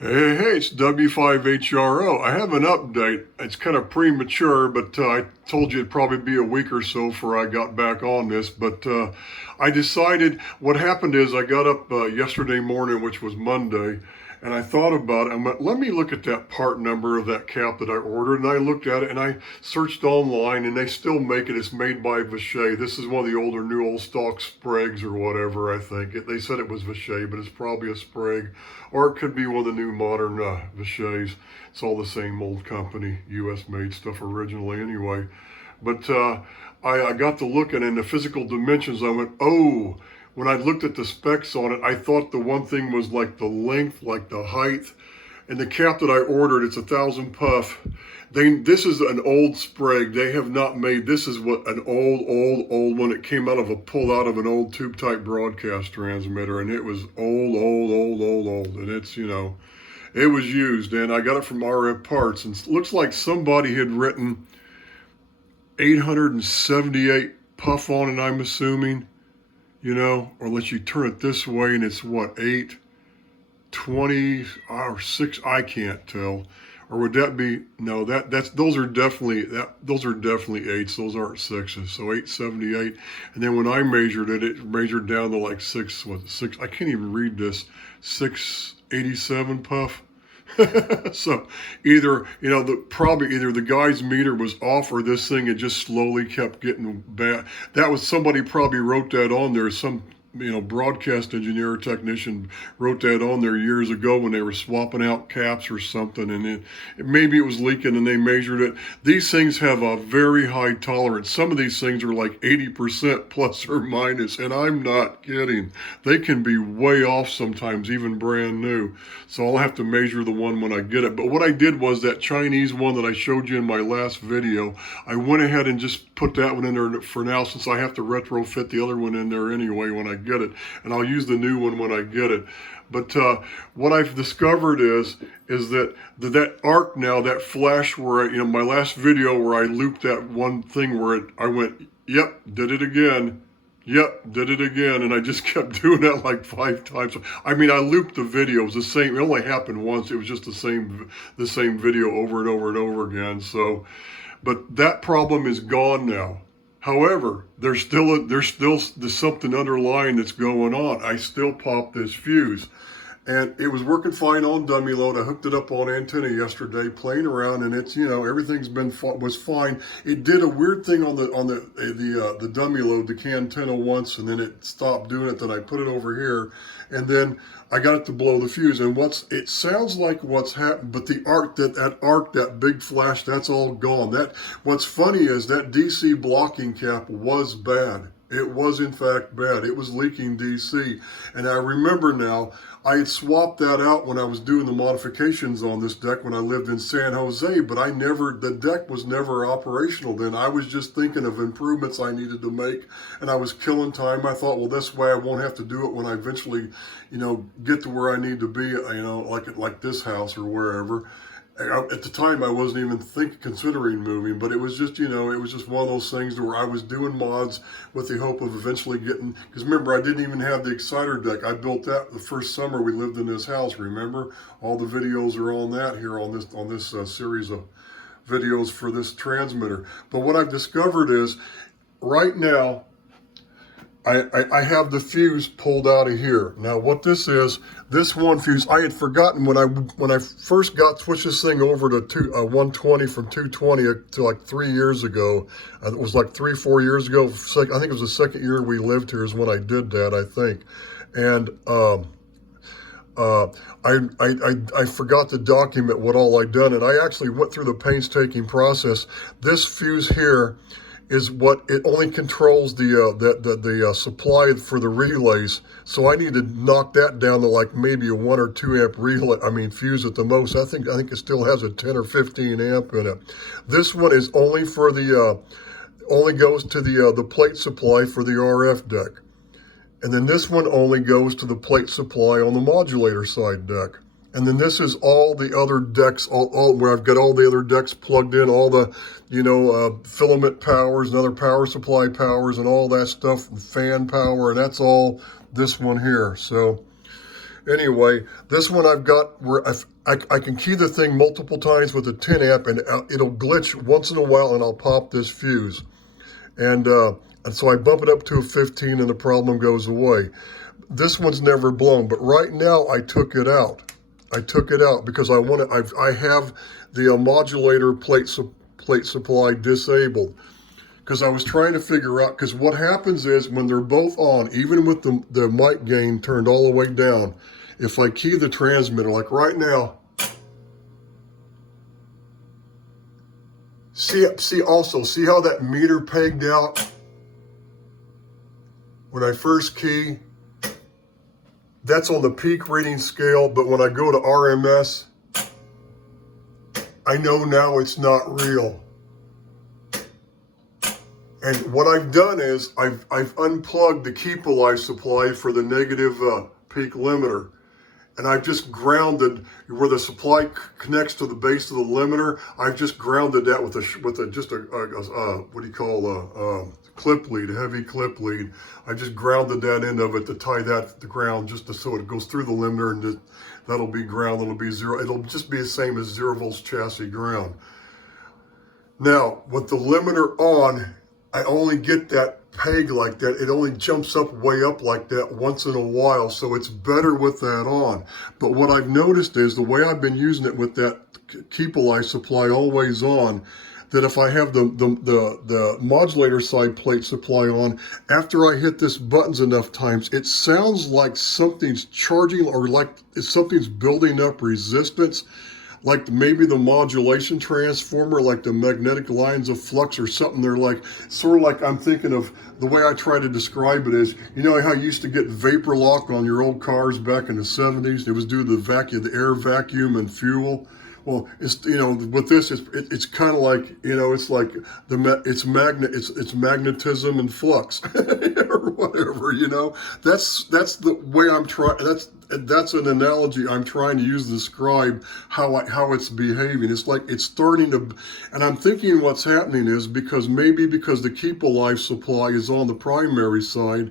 Hey, it's W5HRO. I have an update. It's kind of premature, but I told you it'd probably be a week or so before I got back on this. But I decided what happened is I got up yesterday morning, which was Monday, and I thought about it. I went, let me look at that part number of that cap that I ordered. And I looked at it and I searched online, and they still make it. It's made by Vishay. This is one of the older, new old stock Spragues or whatever, I think. They said it was Vishay, but it's probably a Sprague. Or it could be one of the new modern Vishays. It's all the same old company, US made stuff originally anyway. But I got to looking in the physical dimensions. I went, oh, when I looked at the specs on it, I thought the one thing was like the length, like the height. And the cap that I ordered, it's 1,000 puff. This is an old Sprague. They have not made, this is what an old one. It came pulled out of an old tube type broadcast transmitter, and it was old. And it's, it was used, and I got it from RF Parts, and it looks like somebody had written 878 puff on it, I'm assuming, or unless you turn it this way and it's what, 820 or 6, I can't tell. Or would that be, no, those are definitely 8s, those aren't 6s. So 878. And then when I measured it, it measured down to like 6, I can't even read this, 687 puff. So either, probably either the guy's meter was off or this thing had just slowly kept getting bad. Somebody probably wrote that on there. Some broadcast engineer or technician wrote that on there years ago when they were swapping out caps or something, and maybe it was leaking and they measured it. These things have a very high tolerance. Some of these things are like 80% plus or minus, and I'm not kidding. They can be way off sometimes, even brand new. So I'll have to measure the one when I get it. But what I did was that Chinese one that I showed you in my last video, I went ahead and just put that one in there for now, since I have to retrofit the other one in there anyway when I get it, and I'll use the new one when I get it. But what I've discovered is that arc now, that flash where my last video where I looped that one thing where I went, yep, did it again. Yep, did it again, and I just kept doing that like 5 times. I mean, I looped the video. It was the same. It only happened once. It was just the same video over and over and over again. So, but that problem is gone now. However, there's something underlying that's going on. I still popped this fuse, and it was working fine on dummy load. I hooked it up on antenna yesterday, playing around, and it's everything's was fine. It did a weird thing on the dummy load, the antenna once, and then it stopped doing it. Then I put it over here, and then I got it to blow the fuse. And it sounds like what's happened, but the arc, that big flash, that's all gone. What's funny is that DC blocking cap was bad. It was in fact bad. It was leaking DC. And I remember now, I had swapped that out when I was doing the modifications on this deck when I lived in San Jose, but the deck was never operational then. I was just thinking of improvements I needed to make, and I was killing time. I thought, well, this way I won't have to do it when I eventually, get to where I need to be, like this house or wherever. At the time, I wasn't even considering moving, but it was just, it was just one of those things where I was doing mods with the hope of eventually getting, because remember, I didn't even have the exciter deck. I built that the first summer we lived in this house, remember? All the videos are on that here on this series of videos for this transmitter. But what I've discovered is, right now, I have the fuse pulled out of here. Now what this is, this one fuse, I had forgotten when I first switched this thing over to 120 from 220 to like 3 years ago. It was like 3-4 years ago. I think it was the second year we lived here is when I did that, I think. And I forgot to document what all I'd done, and I actually went through the painstaking process. This fuse here is what it only controls the supply for the relays. So I need to knock that down to like maybe a 1 or 2 amp relay. Fuse at the most. I think it still has a 10 or 15 amp in it. This one is only for only goes to the plate supply for the RF deck, and then this one only goes to the plate supply on the modulator side deck. And then this is all the other decks, all where I've got all the other decks plugged in, all the, filament powers and other power supply powers and all that stuff, fan power, and that's all this one here. So Anyway, this one I've got where I can key the thing multiple times with a 10 amp and it'll glitch once in a while and I'll pop this fuse. And so I bump it up to a 15 and the problem goes away. This one's never blown, but right now I took it out. I took it out because I have the modulator plate supply disabled. Because I was trying to figure out, because what happens is when they're both on, even with the mic gain turned all the way down, if I key the transmitter, like right now, see how that meter pegged out when I first key? That's on the peak reading scale, but when I go to RMS, I know now it's not real. And what I've done is I've unplugged the Keep Alive supply for the negative peak limiter. And I've just grounded where the supply connects to the base of the limiter. I've just grounded that with a what do you call clip lead, a heavy clip lead. I just grounded that end of it to tie that to the ground so it goes through the limiter and that'll be ground. It'll be zero. It'll just be the same as 0 volts chassis ground. Now with the limiter on, I only get that peg like that. It only jumps up way up like that once in a while, so it's better with that on. But what I've noticed is the way I've been using it with that Keep Alive supply always on, that if I have the modulator side plate supply on, after I hit this buttons enough times, it sounds like something's charging or like something's building up resistance. Like maybe the modulation transformer, like the magnetic lines of flux or something. They're like, sort of like I'm thinking of, the way I try to describe it is, you know how you used to get vapor lock on your old cars back in the 70s? It was due to the air vacuum and fuel. Well, it's, you know, with this, it's kind of like, you know, it's like it's magnetism and flux or whatever, you know. That's the way I'm trying. That's an analogy I'm trying to use to describe how it's behaving. It's like it's starting to, and I'm thinking what's happening is because the Keep Alive supply is on the primary side,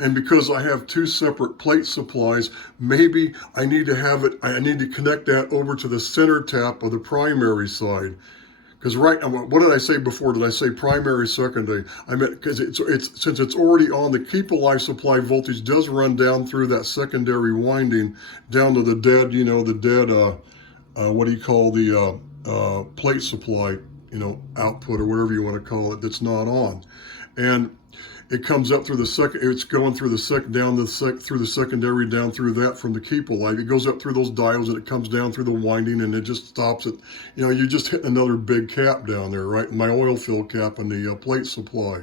and because I have two separate plate supplies, maybe I need to connect that over to the center tap of the primary side. Because what did I say before? Did I say primary, secondary? I meant because since it's already on, the Keep Alive supply voltage does run down through that secondary winding down to the dead, you know, what do you call the plate supply, you know, output or whatever you want to call it, that's not on. And it comes up through it's going through the through the secondary, down through that from the Keep Alive. It goes up through those diodes and it comes down through the winding and it just stops it. You know, you just hit another big cap down there, right? My oil fill cap and the plate supply.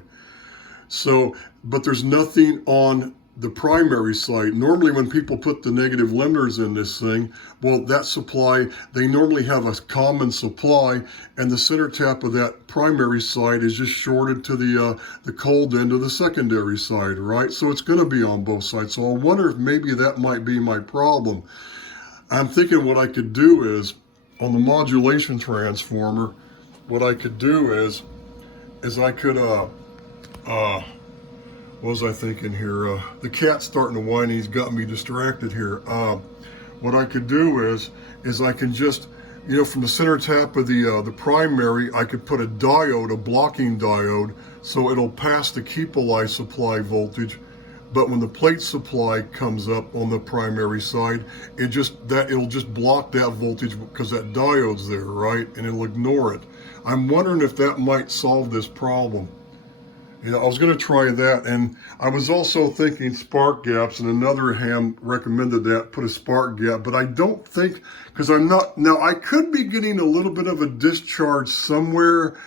So, but there's nothing on the primary side. Normally when people put the negative limiters in this thing, well, that supply, they normally have a common supply and the center tap of that primary side is just shorted to the cold end of the secondary side, right? So it's going to be on both sides. So I wonder if maybe that might be my problem. I'm thinking what I could do is, on the modulation transformer, what I could do is I could, what was I thinking here? The cat's starting to whine. He's got me distracted here. What I could do is I can just, you know, from the center tap of the primary, I could put a diode, a blocking diode, so it'll pass the Keep Alive supply voltage. But when the plate supply comes up on the primary side, it'll just block that voltage because that diode's there, right? And it'll ignore it. I'm wondering if that might solve this problem. You know, I was going to try that, and I was also thinking spark gaps, and another ham recommended that, put a spark gap, but I don't think, because now I could be getting a little bit of a discharge somewhere,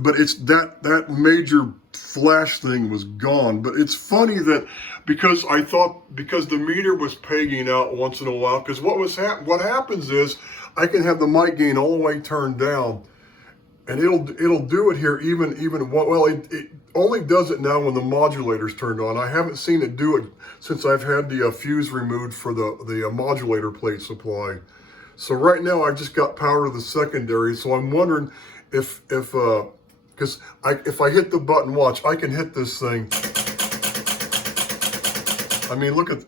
but it's that major flash thing was gone. But it's funny that because the meter was pegging out once in a while, because what happens is I can have the mic gain all the way turned down, and it'll do it here even it only does it now when the modulator's turned on. I haven't seen it do it since I've had the fuse removed for the modulator plate supply. So right now I just got power to the secondary. So I'm wondering if I hit the button, watch, I can hit this thing. I mean, look at,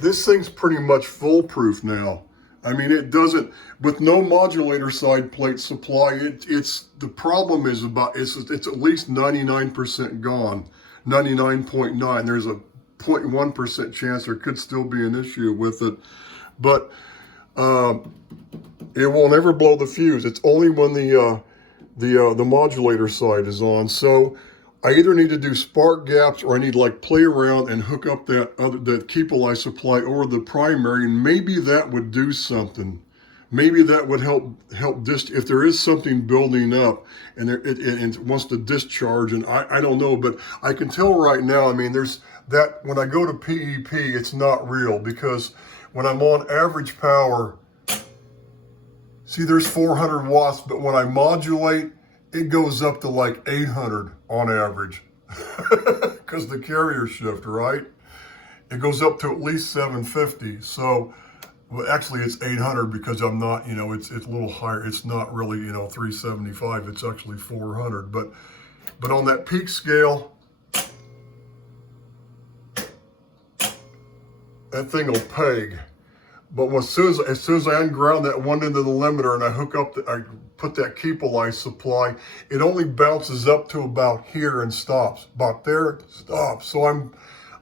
this thing's pretty much foolproof now. I mean, it doesn't, with no modulator side plate supply, it's the problem is it's at least 99% gone, 99.9. There's a 0.1% chance there could still be an issue with it, but it will never blow the fuse. It's only when the modulator side is on. So I either need to do spark gaps, or I need to like play around and hook up that keep alive supply over the primary, and maybe that would do something. Maybe that would help if there is something building up and it wants to discharge, and I don't know, but I can tell right now, I mean, there's that when I go to PEP, it's not real, because when I'm on average power, see, there's 400 watts, but when I modulate, it goes up to like 800 on average, because the carrier shift, right? It goes up to at least 750. So, well, actually it's 800 because I'm not, you know, it's a little higher. It's not really, you know, 375. It's actually 400. But on that peak scale, that thing will peg. But as soon as I unground that one end of the limiter and I hook up, I put that keep alive supply, it only bounces up to about here and stops. About there, stops. So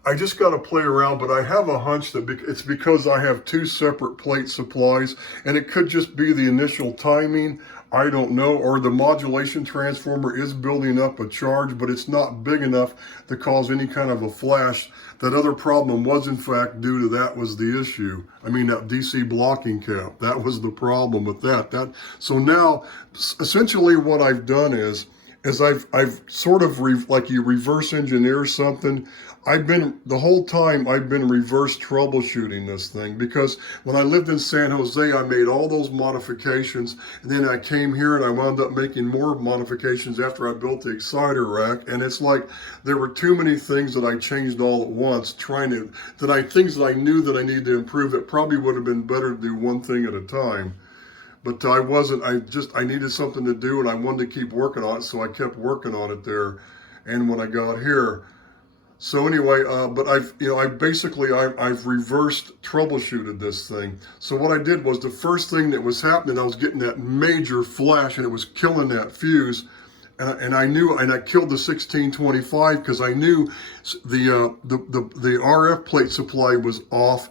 I just got to play around, but I have a hunch that it's because I have two separate plate supplies, and it could just be the initial timing. I don't know, or the modulation transformer is building up a charge, but it's not big enough to cause any kind of a flash. That other problem was in fact due to that was the issue. I mean, that DC blocking cap, that was the problem with that. So now, essentially what I've done is I've sort of, like you reverse engineer something. The whole time I've been reverse troubleshooting this thing, because when I lived in San Jose, I made all those modifications, and then I came here and I wound up making more modifications after I built the exciter rack, and it's like there were too many things that I changed all at once, things that I knew that I needed to improve. It probably would have been better to do one thing at a time. But I needed something to do, and I wanted to keep working on it, so I kept working on it there. And when I got here, so anyway, but I've reversed troubleshooted this thing. So what I did was, the first thing that was happening, I was getting that major flash, and it was killing that fuse. And I killed the 1625 because I knew the RF plate supply was off,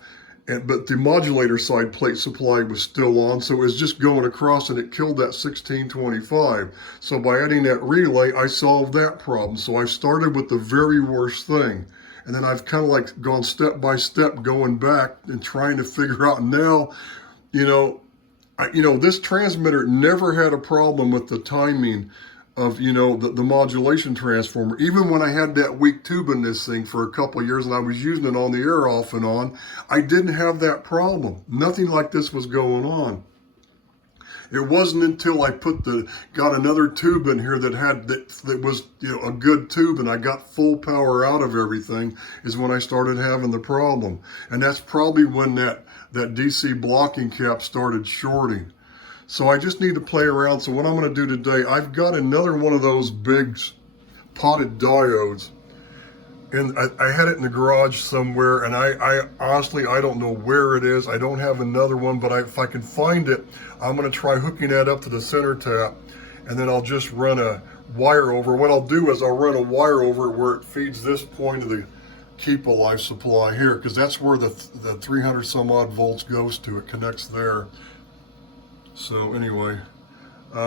but the modulator side plate supply was still on, so it was just going across, and it killed that 1625. So by adding that relay, I solved that problem. So I started with the very worst thing, and then I've kind of like gone step by step, going back and trying to figure out now, this transmitter never had a problem with the timing of, the modulation transformer. Even when I had that weak tube in this thing for a couple of years and I was using it on the air off and on, I didn't have that problem. Nothing like this was going on. It wasn't until I got another tube in here that was, a good tube, and I got full power out of everything, is when I started having the problem. And that's probably when that DC blocking cap started shorting. So I just need to play around. So what I'm going to do today, I've got another one of those big potted diodes, and I had it in the garage somewhere, and I honestly, I don't know where it is. I don't have another one, but if I can find it, I'm going to try hooking that up to the center tap, and then I'll just run a wire over. What I'll do is I'll run a wire over where it feeds this point of the keep alive supply here, because that's where the 300 some odd volts goes to. It connects there. So anyway,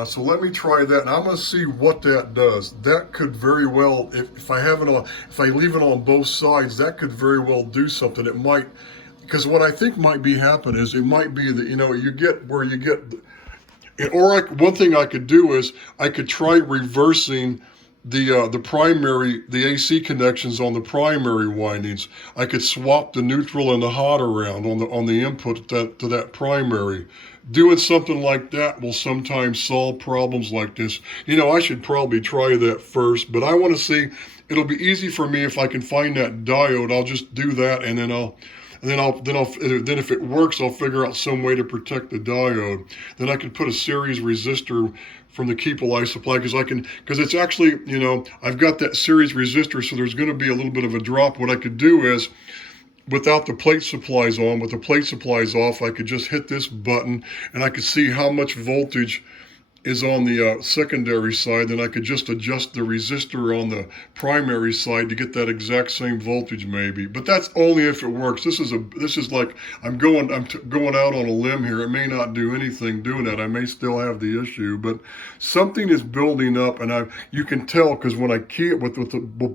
so let me try that, and I'm going to see what that does. That could very well, if I leave it on both sides, that could very well do something. It might, because what I think might be happening is it might be that, one thing I could do is I could try reversing the AC connections on the primary windings. I could swap the neutral and the hot around on the input to that primary. Doing something like that will sometimes solve problems like this. I should probably try that first, but I want to see. It'll be easy for me if I can find that diode. I'll just do that, and then if it works, I'll figure out some way to protect the diode. Then I can put a series resistor from the keep alive supply, because it's actually, I've got that series resistor, so there's going to be a little bit of a drop. What I could do is, without the plate supplies on. With the plate supplies off, I could just hit this button and I could see how much voltage is on the secondary side. Then I could just adjust the resistor on the primary side to get that exact same voltage maybe. But that's only if it works. This is like I'm going out on a limb here. It may not do anything doing that. I may still have the issue, but something is building up, and you can tell because when I key it with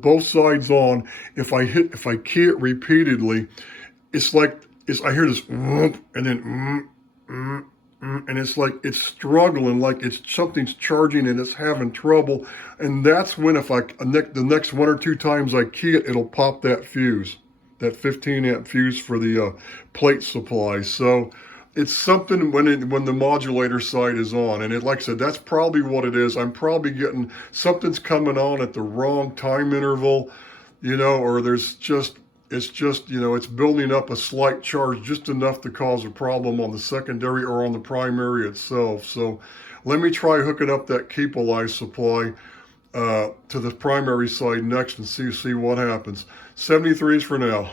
both sides on, if I key it repeatedly, it's like I hear this and then and it's like it's struggling, like something's charging and it's having trouble. And that's when if the next 1 or 2 times I key it, it'll pop that fuse, that 15 amp fuse for the plate supply. So it's something when the modulator side is on, and like I said, that's probably what it is. I'm probably getting something's coming on at the wrong time interval, or it's just, it's building up a slight charge, just enough to cause a problem on the secondary or on the primary itself. So let me try hooking up that Keep-Alive supply to the primary side next and see what happens. 73s for now.